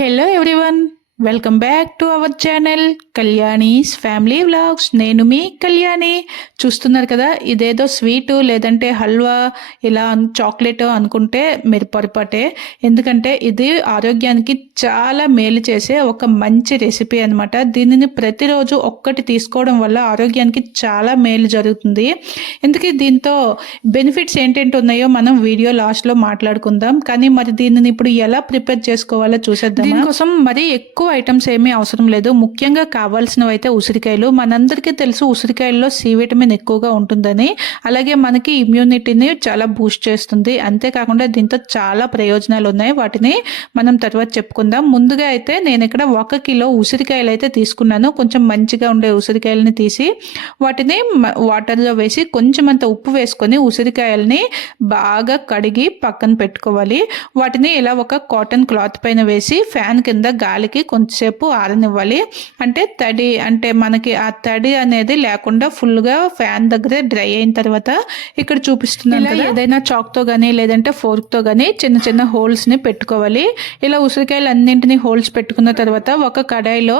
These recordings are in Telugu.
Hello everyone, welcome back to our channel Kalyani's family vlogs. నేను మీ కళ్యాణి. చూస్తున్నారు కదా, ఇదేదో స్వీటు లేదంటే హల్వా ఇలా చాక్లెట్ అనుకుంటే మీరు పొరపాటే. ఎందుకంటే ఇది ఆరోగ్యానికి చాలా మేలు చేసే ఒక మంచి రెసిపీ అనమాట. దీనిని ప్రతిరోజు ఒక్కటి తీసుకోవడం వల్ల ఆరోగ్యానికి చాలా మేలు జరుగుతుంది. ఎందుకు దీంతో బెనిఫిట్స్ ఏంటేంటి ఉన్నాయో మనం వీడియో లాస్ట్లో మాట్లాడుకుందాం. కానీ మరి దీనిని ఇప్పుడు ఎలా ప్రిపేర్ చేసుకోవాలో చూసేద్దాం. దీనికోసం మరి ఎక్కువ ఐటమ్స్ ఏమీ అవసరం లేదు. ముఖ్యంగా కావాల్సినవి అయితే ఉసిరికాయలు. మనందరికీ తెలుసు ఉసిరికాయల్లో సి విటమిన్ ఎక్కువగా ఉంటుందని, అలాగే మనకి ఇమ్యూనిటీని చాలా బూస్ట్ చేస్తుంది. అంతేకాకుండా దీంతో చాలా ప్రయోజనాలు ఉన్నాయి, వాటిని మనం తర్వాత చెప్పుకుందాం. ముందుగా అయితే నేను ఇక్కడ 1 కిలో ఉసిరికాయలు అయితే తీసుకున్నాను. కొంచెం మంచిగా ఉండే ఉసిరికాయలని తీసి వాటిని వాటర్లో వేసి కొంచెం అంత ఉప్పు వేసుకొని ఉసిరికాయలని బాగా కడిగి పక్కన పెట్టుకోవాలి. వాటిని ఇలా ఒక కాటన్ క్లాత్ పైన వేసి ఫ్యాన్ కింద గాలికి కొంచెంసేపు ఆరనివ్వాలి. అంటే మనకి ఆ తడి అనేది లేకుండా ఫుల్గా ఫ్యాన్ దగ్గరే డ్రై అయిన తర్వాత ఇక్కడ చూపిస్తున్నాను కదా, ఏదైనా చాక్తో కానీ లేదంటే ఫోర్క్తో కానీ చిన్న చిన్న హోల్స్ని పెట్టుకోవాలి. ఇలా ఉసిరికాయలు అన్నింటినీ హోల్స్ పెట్టుకున్న తర్వాత ఒక కడాయిలో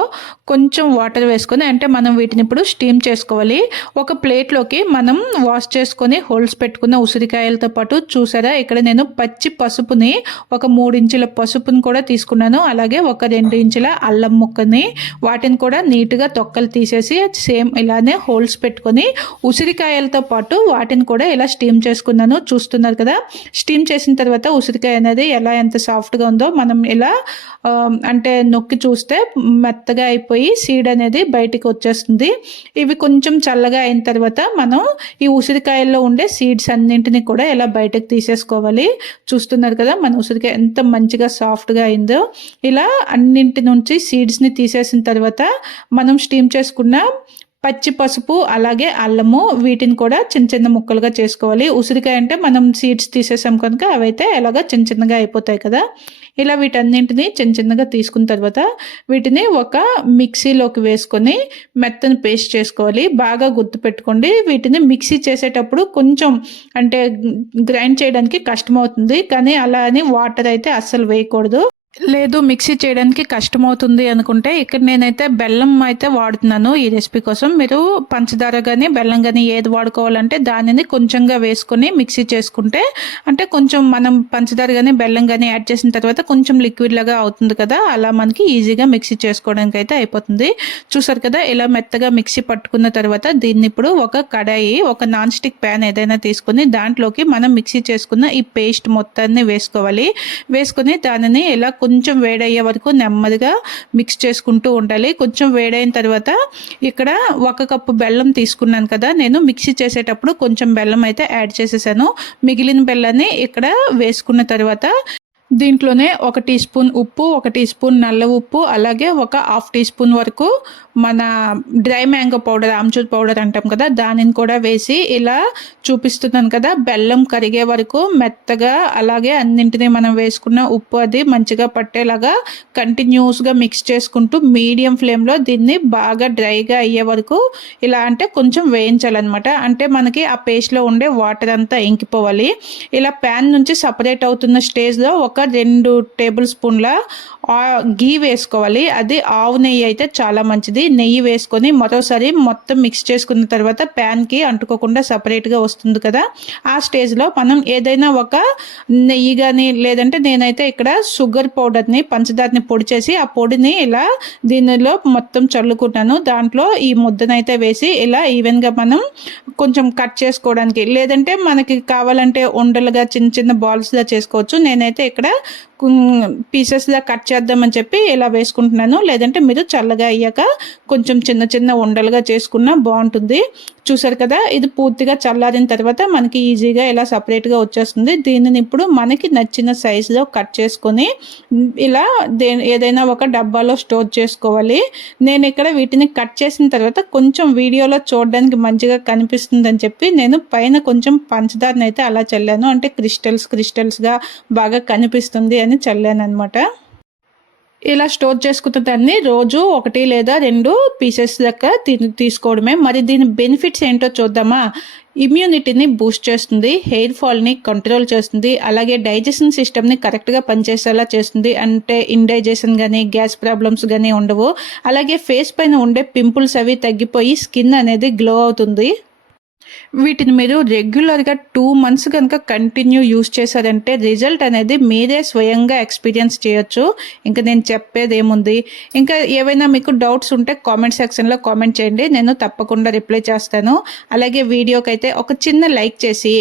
కొంచెం వాటర్ వేసుకొని, అంటే మనం వీటిని ఇప్పుడు స్టీమ్ చేసుకోవాలి. ఒక ప్లేట్లోకి మనం వాష్ చేసుకొని హోల్స్ పెట్టుకున్న ఉసిరికాయలతో పాటు చూసారా, ఇక్కడ నేను పచ్చి పసుపుని ఒక 3 ఇంచుల పసుపుని కూడా తీసుకున్నాను. అలాగే ఒక 2 ఇంచుల అల్లం ముక్కని, వాటిని కూడా నీట్గా తొక్కలు తీసేసి సేమ్ ఇలానే హోల్స్ పెట్టుకొని ఉసిరికాయలతో పాటు వాటిని కూడా ఇలా స్టీమ్ చేసుకున్నాను. చూస్తున్నారు కదా, స్టీమ్ చేసిన తర్వాత ఉసిరికాయ అనేది ఎంత సాఫ్ట్గా ఉందో మనం ఇలా అంటే నొక్కి చూస్తే మెత్తగా అయిపోయి సీడ్ అనేది బయటికి వచ్చేస్తుంది. ఇవి కొంచెం చల్లగా అయిన తర్వాత మనం ఈ ఉసిరికాయల్లో ఉండే సీడ్స్ అన్నింటినీ కూడా ఇలా బయటకు తీసేసుకోవాలి. చూస్తున్నారు కదా మన ఉసిరికాయ ఎంత మంచిగా సాఫ్ట్గా అయిందో. ఇలా అన్నింటి నుంచి సీడ్స్ని తీసేసిన తర్వాత మనం స్టీమ్ చేసుకున్న పచ్చి పసుపు అలాగే అల్లము వీటిని కూడా చిన్న చిన్న ముక్కలుగా చేసుకోవాలి. ఉసిరికాయ అంటే మనం సీడ్స్ తీసేసాం కనుక అవైతే ఎలాగో చిన్న చిన్నగా అయిపోతాయి కదా. ఇలా వీటన్నింటినీ చిన్న చిన్నగా తీసుకున్న తర్వాత వీటిని ఒక మిక్సీలోకి వేసుకొని మెత్తని పేస్ట్ చేసుకోవాలి. బాగా గుర్తుపెట్టుకోండి, వీటిని మిక్సీ చేసేటప్పుడు కొంచెం అంటే గ్రైండ్ చేయడానికి కష్టమవుతుంది, కానీ అలా అని వాటర్ అయితే అస్సలు వేయకూడదు. లేదు మిక్సీ చేయడానికి కష్టమవుతుంది అనుకుంటే ఇక్కడ నేనైతే బెల్లం అయితే వాడుతున్నాను ఈ రెసిపీ కోసం. మీరు పంచదార కానీ బెల్లం కానీ ఏది వాడుకోవాలంటే దానిని కొంచెంగా వేసుకొని మిక్సీ చేసుకుంటే, అంటే కొంచెం మనం పంచదార కానీ బెల్లం కానీ యాడ్ చేసిన తర్వాత కొంచెం లిక్విడ్ లాగా అవుతుంది కదా, అలా మనకి ఈజీగా మిక్సీ చేసుకోవడానికి అయితే అయిపోతుంది. చూసారు కదా, ఇలా మెత్తగా మిక్సీ పట్టుకున్న తర్వాత దీన్ని ఇప్పుడు ఒక కడాయి, ఒక నాన్ స్టిక్ ప్యాన్ ఏదైనా తీసుకొని దాంట్లోకి మనం మిక్సీ చేసుకున్న ఈ పేస్ట్ మొత్తాన్ని వేసుకోవాలి. వేసుకొని దానిని ఇలా కొంచెం వేడయ్యే వరకు నెమ్మదిగా మిక్స్ చేసుకుంటూ ఉండాలి. కొంచెం వేడైన తర్వాత ఇక్కడ 1 కప్పు బెల్లం తీసుకున్నాను కదా, నేను మిక్సీ చేసేటప్పుడు కొంచెం బెల్లం అయితే యాడ్ చేసేసాను. మిగిలిన బెల్లాన్ని ఇక్కడ వేసుకున్న తర్వాత దీంట్లోనే 1 టీ స్పూన్ ఉప్పు, 1 టీ స్పూన్ నల్ల ఉప్పు, అలాగే ఒక 1/2 టీ స్పూన్ వరకు మన dry mango powder, amchur powder అంటాం కదా, దానిని కూడా వేసి ఇలా చూపిస్తున్నాను కదా, బెల్లం కరిగే వరకు మెత్తగా, అలాగే అన్నింటినీ మనం వేసుకున్న ఉప్పు అది మంచిగా పట్టేలాగా కంటిన్యూస్గా మిక్స్ చేసుకుంటూ మీడియం ఫ్లేమ్లో దీన్ని బాగా డ్రైగా అయ్యే వరకు ఇలా అంటే కొంచెం వేయించాలన్నమాట. అంటే మనకి ఆ పేస్ట్లో ఉండే వాటర్ అంతా ఇంకిపోవాలి. ఇలా ప్యాన్ నుంచి సపరేట్ అవుతున్న స్టేజ్లో ఒక 2 టేబుల్ స్పూన్ల గీ వేసుకోవాలి. అది ఆవు నెయ్యి అయితే చాలా మంచిది. నెయ్యి వేసుకొని మరోసారి మొత్తం మిక్స్ చేసుకున్న తర్వాత ప్యాన్కి అంటుకోకుండా సపరేట్గా వస్తుంది కదా, ఆ స్టేజ్లో మనం ఏదైనా ఒక నెయ్యి కానీ లేదంటే నేనైతే ఇక్కడ షుగర్ పౌడర్ని, పంచదారని పొడి చేసి ఆ పొడిని ఇలా దీనిలో మొత్తం చల్లుకుంటాను. దాంట్లో ఈ ముద్దనైతే వేసి ఇలా ఈవెన్గా మనం కొంచెం కట్ చేసుకోవడానికి, లేదంటే మనకి కావాలంటే ఉండలుగా చిన్న చిన్న బాల్స్గా చేసుకోవచ్చు. నేనైతే ఇక్కడ పీసెస్లా కట్ చేద్దామని చెప్పి ఇలా వేసుకుంటున్నాను. లేదంటే మీరు చల్లగా అయ్యాక కొంచెం చిన్న చిన్న ఉండలుగా చేసుకున్నా బాగుంటుంది. చూసారు కదా, ఇది పూర్తిగా చల్లారిన తర్వాత మనకి ఈజీగా ఇలా సపరేట్గా వచ్చేస్తుంది. దీనిని ఇప్పుడు మనకి నచ్చిన సైజులో కట్ చేసుకొని ఇలా ఏదైనా ఒక డబ్బాలో స్టోర్ చేసుకోవాలి. నేను ఇక్కడ వీటిని కట్ చేసిన తర్వాత కొంచెం వీడియోలో చూడడానికి మంచిగా కనిపిస్తుందని చెప్పి నేను పైన కొంచెం పంచదారని అయితే అలా చల్లాను. అంటే క్రిస్టల్స్గా బాగా కనిపిస్తుంది అని చల్లాను అనమాట. ఇలా స్టోర్ చేసుకున్న దాన్ని రోజు 1 లేదా 2 పీసెస్ లెక్క తీసుకోవడమే. మరి దీని బెనిఫిట్స్ ఏంటో చూద్దామా. ఇమ్యూనిటీని బూస్ట్ చేస్తుంది, హెయిర్ ఫాల్ని కంట్రోల్ చేస్తుంది, అలాగే డైజెషన్ సిస్టమ్ని కరెక్ట్గా పనిచేసేలా చేస్తుంది. అంటే ఇండైజెషన్ కానీ గ్యాస్ ప్రాబ్లమ్స్ కానీ ఉండవు. అలాగే ఫేస్ పైన ఉండే పింపుల్స్ అవి తగ్గిపోయి స్కిన్ అనేది గ్లో అవుతుంది. వీటిని మీరు రెగ్యులర్గా 2 మంత్స్ కనుక కంటిన్యూ యూస్ చేశారంటే రిజల్ట్ అనేది మీరే స్వయంగా ఎక్స్పీరియన్స్ చేయొచ్చు. ఇంకా నేను చెప్పేది ఏముంది. ఇంకా ఏవైనా మీకు డౌట్స్ ఉంటే కామెంట్ సెక్షన్లో కామెంట్ చేయండి, నేను తప్పకుండా రిప్లై చేస్తాను. అలాగే వీడియోకి అయితే ఒక చిన్న లైక్ చేసి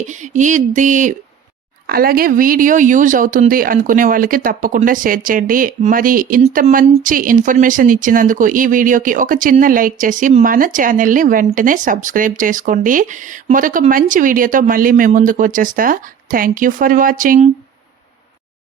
అలాగే వీడియో యూజ్ అవుతుంది అనుకునే వాళ్ళకి తప్పకుండా షేర్ చేయండి. మరి ఇంత మంచి ఇన్ఫర్మేషన్ ఇచ్చినందుకు ఈ వీడియోకి ఒక చిన్న లైక్ చేసి మన ఛానల్ని వెంటనే సబ్స్క్రైబ్ చేసుకోండి. మరొక మంచి వీడియోతో మళ్ళీ మేము ముందుకు వచ్చేస్తా. Thank you for watching.